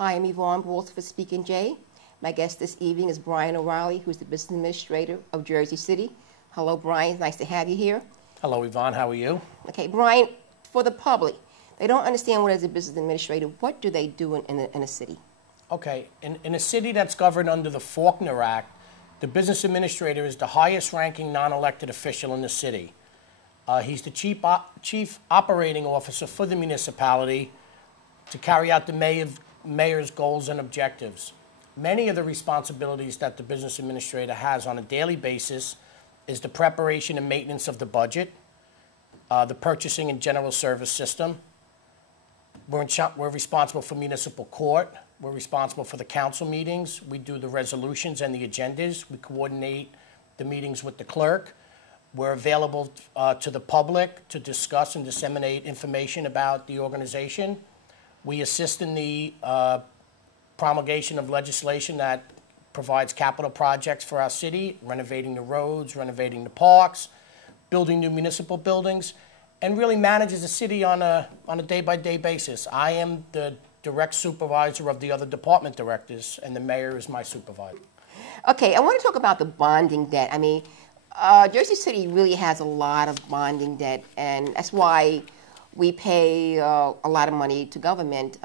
Hi, I'm Yvonne Waltz for Speaking Jay. My guest this evening is Brian O'Reilly, who's the business administrator of Jersey City. Hello, Brian. Nice to have you here. Hello, Yvonne. How are you? Okay, Brian, for the public, they don't understand what as a business administrator, what do they do in a city? Okay, in a city that's governed under the Faulkner Act, the business administrator is the highest ranking non-elected official in the city. He's the chief operating officer for the municipality to carry out the mayor's goals and objectives. Many of the responsibilities that the business administrator has on a daily basis is the preparation and maintenance of the budget, the purchasing and general service system. We're responsible for municipal court. We're responsible for the council meetings. We do the resolutions and the agendas. We coordinate the meetings with the clerk. We're available to the public to discuss and disseminate information about the organization. We assist in the promulgation of legislation that provides capital projects for our city, renovating the roads, renovating the parks, building new municipal buildings, and really manages the city on a day-by-day basis. I am the direct supervisor of the other department directors, and the mayor is my supervisor. Okay, I want to talk about the bonding debt. I mean, Jersey City really has a lot of bonding debt, and that's why we pay a lot of money to government.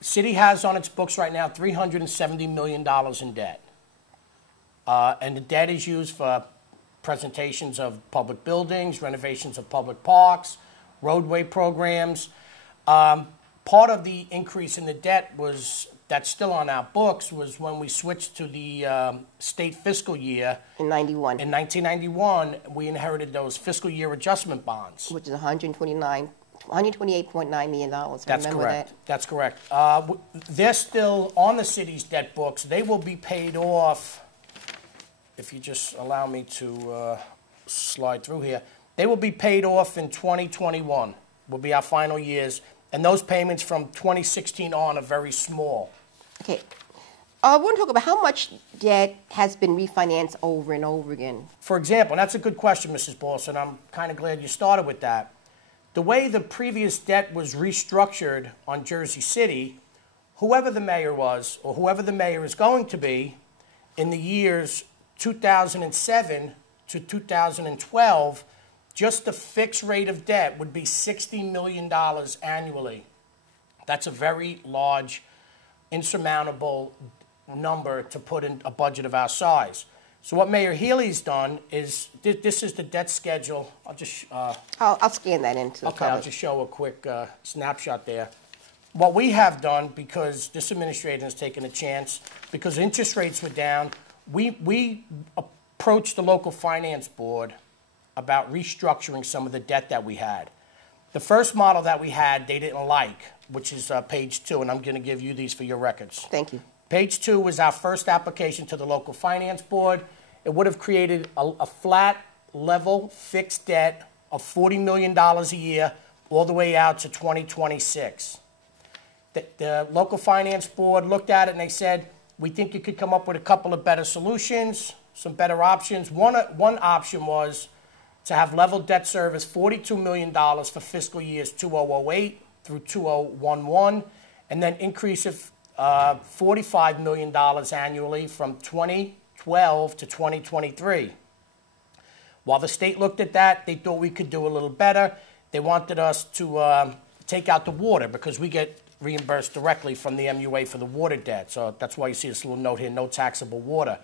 City has on its books right now $370 million in debt. And the debt is used for presentations of public buildings, renovations of public parks, roadway programs. Part of the increase in the debt that's still on our books was when we switched to the state fiscal year. In 91. In 1991, we inherited those fiscal year adjustment bonds. Which is $128.9 million. That's correct. That's correct. They're still on the city's debt books. They will be paid off, if you just allow me to slide through here. They will be paid off in 2021, will be our final years. And those payments from 2016 on are very small. Okay. I want to talk about how much debt has been refinanced over and over again. For example, and that's a good question, Mrs. Paulson. I'm kind of glad you started with that. The way the previous debt was restructured on Jersey City, whoever the mayor was, or whoever the mayor is going to be, in the years 2007 to 2012, just the fixed rate of debt would be $60 million annually. That's a very large, insurmountable number to put in a budget of our size. So what Mayor Healy's done is, this is the debt schedule. I'll just... I'll scan that into Okay, I'll just show a quick snapshot there. What we have done, because this administration has taken a chance, because interest rates were down, we approached the local finance board about restructuring some of the debt that we had. The first model that we had, they didn't like, which is page 2, and I'm going to give you these for your records. Thank you. Page 2 was our first application to the local finance board. It would have created a flat, level, fixed debt of $40 million a year all the way out to 2026. The local finance board looked at it and they said, we think you could come up with a couple of better solutions, some better options. One option was to have level debt service $42 million for fiscal years 2008 through 2011, and then increase it $45 million annually from 2012 to 2023. While the state looked at that, they thought we could do a little better. They wanted us to take out the water because we get reimbursed directly from the MUA for the water debt. So that's why you see this little note here, no taxable water.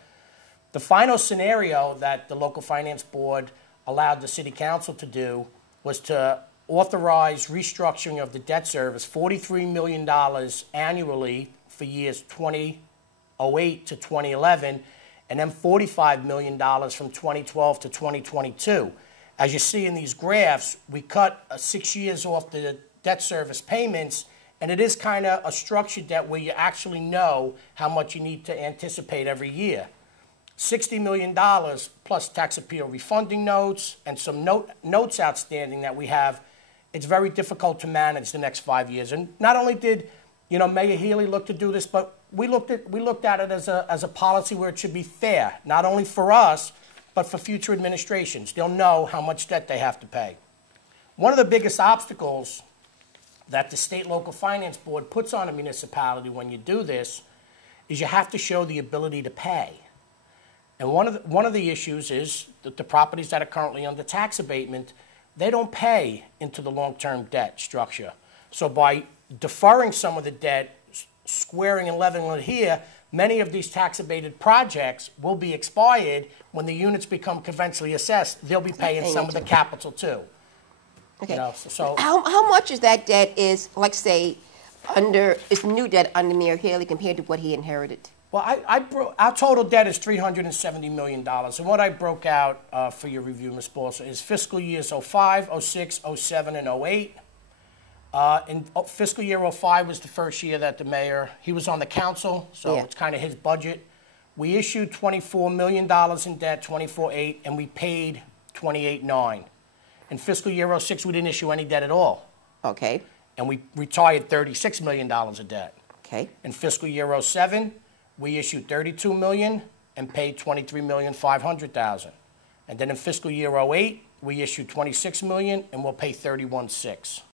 The final scenario that the local finance board allowed the city council to do was to authorize restructuring of the debt service, $43 million annually for years 2008 to 2011, and then $45 million from 2012 to 2022. As you see in these graphs, we cut 6 years off the debt service payments, and it is kind of a structured debt where you actually know how much you need to anticipate every year. $60 million plus tax appeal refunding notes and some notes outstanding that we have. It's very difficult to manage the next 5 years. And not only did Mayor Healy look to do this, but we looked at it as a policy where it should be fair, not only for us, but for future administrations. They'll know how much debt they have to pay. One of the biggest obstacles that the state local finance board puts on a municipality when you do this is you have to show the ability to pay. And one of the issues is that the properties that are currently under tax abatement, they don't pay into the long-term debt structure. So by deferring some of the debt, squaring and leveling it here, many of these tax abated projects will be expired when the units become conventionally assessed. They'll be paying some of the capital too. Okay. You know, so How much is that debt is, like, say, is new debt under Mayor Haley compared to what he inherited? well, our total debt is $370 million. And what I broke out for your review, Ms. Balsa, is fiscal years 05, 06, 07, and 08. In fiscal year 05 was the first year that the mayor, he was on the council, so Yeah. it's kind of his budget. We issued $24 million in debt, 24.8, and we paid 28.9. In fiscal year 06, we didn't issue any debt at all, Okay. and we retired $36 million of debt. Okay. In fiscal year 07, we issued $32 million and paid $23,500,000. And then in fiscal year 08, we issued $26 million and we'll pay $31.6.